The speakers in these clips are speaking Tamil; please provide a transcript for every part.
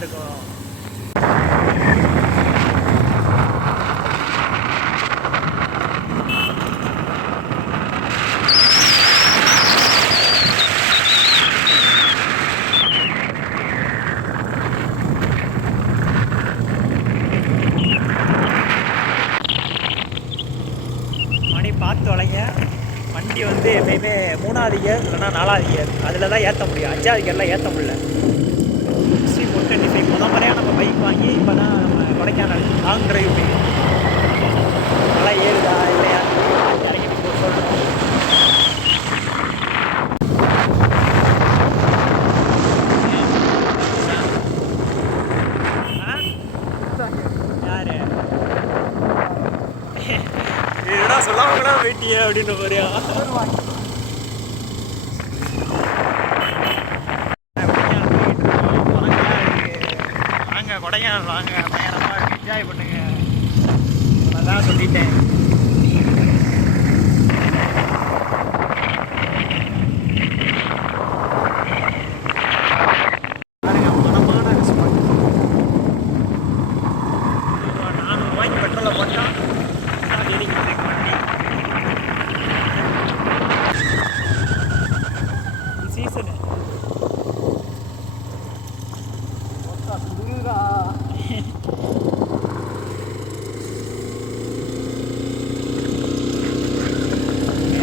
இருக்கும். மணி பார்த்து வளைங்க. வண்டி வந்து எப்பயுமே 3வது கியர் இல்லைன்னா 4வது கியர் அதில் தான் ஏற்ற முடியும். 5வது கியர்லாம் ஏற்ற முடியல. XC125 முறையாக நம்ம பைக் வாங்கி இப்போ தான் நம்ம கொடைக்கானல் லாங் ட்ரைவ் போய் நல்லா ஏறுதா இல்லையா இறங்கிட்டு சொல்லணும். யாரு இதுதான் சொல்லாமங்களா வெயிட்டியே அப்படின்ற மாதிரியா? கொடைக்கானல் வாங்க, பயங்கரமாக என்ஜாய் பண்ணுங்க. அதான் சொல்லிட்டேன். பாருங்க மனமான ரெஸ்பான்ஸ். 400 ரூபாய்க்கு பெட்ரோலை போட்டால் ஏறிக்கிட்டு இருக்கு வண்டி. சீசனு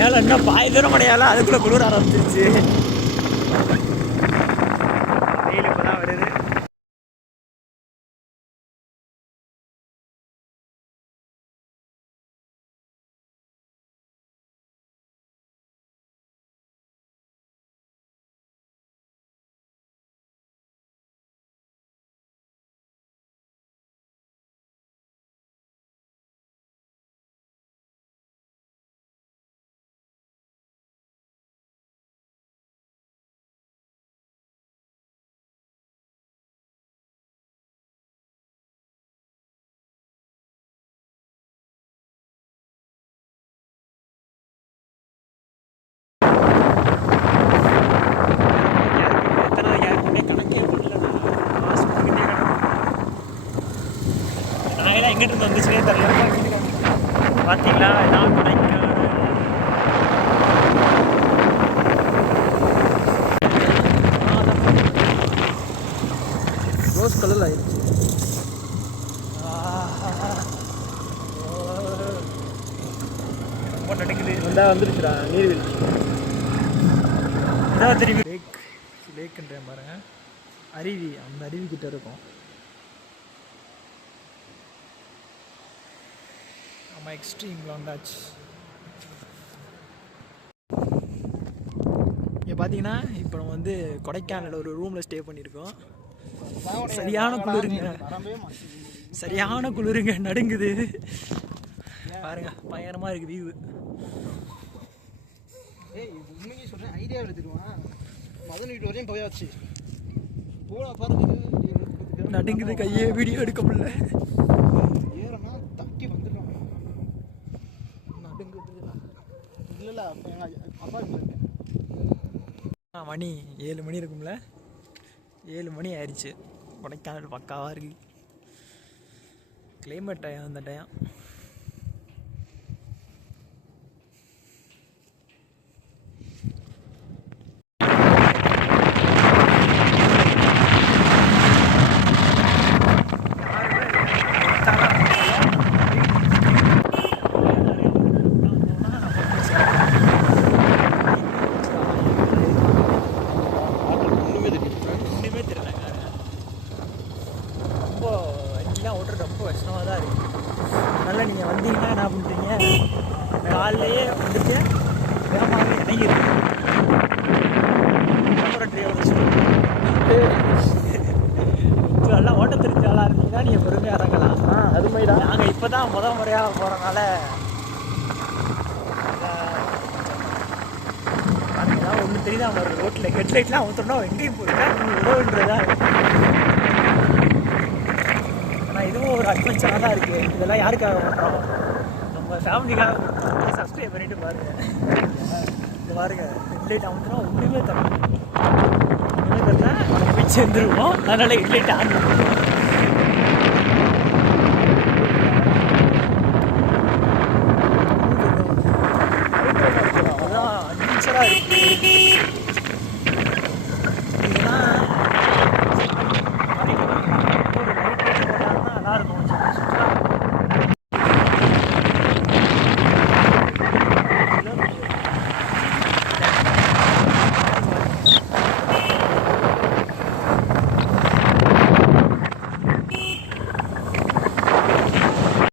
மேலே இன்னும் பாதி தூரம் கிடையாது, அதுக்குள்ளே குளிர ஆரம்பிச்சிருச்சு. வெயில் இப்போ தான் வருது. எங்கிட்ட வந்துச்சுனே தெரியல. பார்த்தீங்களா இதான் கொடைக்கானல். ரோஸ் கலரில் ஆயிடுச்சு. ரொம்ப நடக்குது. வந்துருச்சுடா நீர்வீழ்ச்சி. இதான் திரும்பி லேக்குன்றேன் பாருங்க. அருவி, அந்த அருவிக்கிட்ட இருக்கும். நம்ம எக்ஸ்ட்ரீமில் வந்தாச்சு. இங்கே பார்த்தீங்கன்னா இப்போ நம்ம வந்து கொடைக்கானல் ஒரு ரூமில் ஸ்டே பண்ணியிருக்கோம். சரியான குளிருங்க, நடுங்குது பாருங்க. பயங்கரமாக இருக்குது வியூ. சொல்கிறேன் ஐடியா எடுத்துக்குவான். மதன் வீட்டு வரையும் போயாச்சு. போல பாருங்க நடுங்குது, கையே வீடியோ எடுக்க முடியல. ஏறனா தட்டி வந்துடும். இல்லை அப்பா மணி 7 மணி இருக்கும்ல. 7 மணி ஆயிடுச்சு. கொடைக்கானல் பக்காவாக இருக்கு. கிளைமேட் டைம் அந்த டைம். ரொம்ப கஷ்டமாக தான் இருக்குது. அதனால் நீங்கள் வந்தீங்கன்னா என்ன பண்ணுறீங்க, காலையிலேயே வந்துட்டு வேகமாகவே இறங்கிருக்கு. எல்லாம் ஓட்ட தெரிஞ்ச ஆளாக இருந்தீங்கன்னா நீங்கள் பொறுமையாக இறங்கலாம். அது மாதிரி தான். நாங்கள் இப்போ தான் முறையாக போகிறனால அதுதான் ஒன்றும் தெரியுதா மாதிரி ரோட்டில் ஹெட்லைட்லாம் ஊற்றுனா எங்கேயும் போயிருக்கா உதவுன்றதா. ஆனால் இதுவும் ஒரு அட்வென்ச்சராக தான் இருக்குது. இதெல்லாம் யாருக்காக பண்ணுறோம், நம்ம ஃபேமிலிக்காக பண்ணுறோம். சப்ஸ்கிரைப் பண்ணிட்டு பாருங்கள். இது பாருங்கள், ஹெட்லைட் அமுத்துனா ஒன்றுமே தரணும். ஒன்றுமே தரல. சேர்ந்துருவோம். அதனால ஹெட்லைட் ஆன் பண்ணுவோம். அதான் அட்வென்ச்சராக இருக்குது.